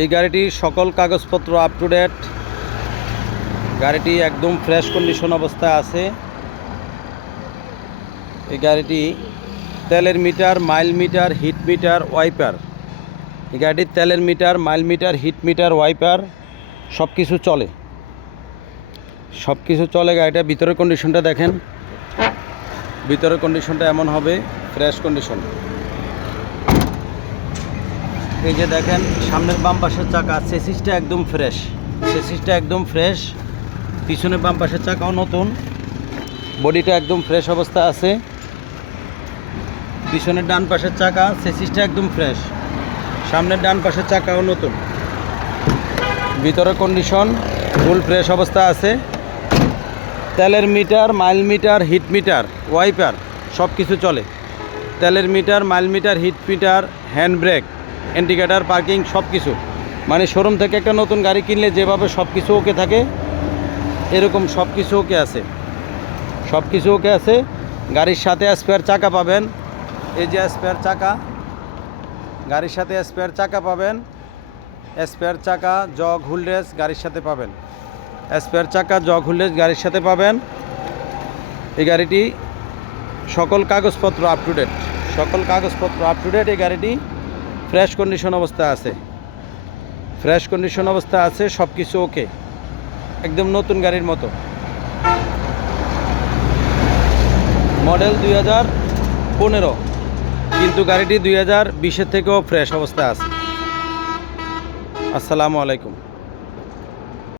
এই গাড়িটির সকল কাগজপত্র আপ টু ডেট। গাড়িটি একদম ফ্রেশ কন্ডিশন অবস্থায় আছে। এই গাড়িটি তেলের meter, mile meter, heat meter, wiper. এই গাড়িটির তেলের meter, mile meter, heat meter, wiper সব কিছু চলে। গাড়িটা ভিতরের কন্ডিশনটা দেখেন। ভিতরের কন্ডিশনটা এমন হবে, ফ্রেশ কন্ডিশন। এই যে দেখেন সামনের বাম পাশের চাকা, চেসিসটা একদম ফ্রেশ। পিছনের বাম পাশের চাকাও নতুন, বডিটা একদম ফ্রেশ অবস্থা আছে। পিছনের ডান পাশের চাকা, চেসিসটা একদম ফ্রেশ। সামনের ডান পাশের চাকাও নতুন। ভিতরের কন্ডিশন ফুল ফ্রেশ অবস্থা আছে। তেলের meter, mile meter, heat meter, wiper সব কিছু চলে। তেলের meter, mile meter, heat meter, hand brake, indicator, parking সব কিছু। মানে শোরুম থেকে একটা নতুন গাড়ি কিনলে যেভাবে সব কিছু ওকে থাকে, এরকম সব কিছু ওকে আছে। গাড়ির সাথে স্পেয়ার চাকা পাবেন। এই যে স্পেয়ার চাকা, গাড়ির সাথে স্পেয়ার চাকা পাবেন। স্পেয়ার চাকা, জগ হুইলরেস গাড়ির সাথে পাবেন। এই গাড়িটি সকল কাগজপত্র আপ টু ডেট। এই গাড়িটি ফ্রেশ কন্ডিশন অবস্থা আছে। সব কিছু ওকে, একদম নতুন গাড়ির মতো। মডেল 2015, কিন্তু গাড়িটি 2020-এর থেকেও ফ্রেশ অবস্থায় আছে। আসসালামু আলাইকুম।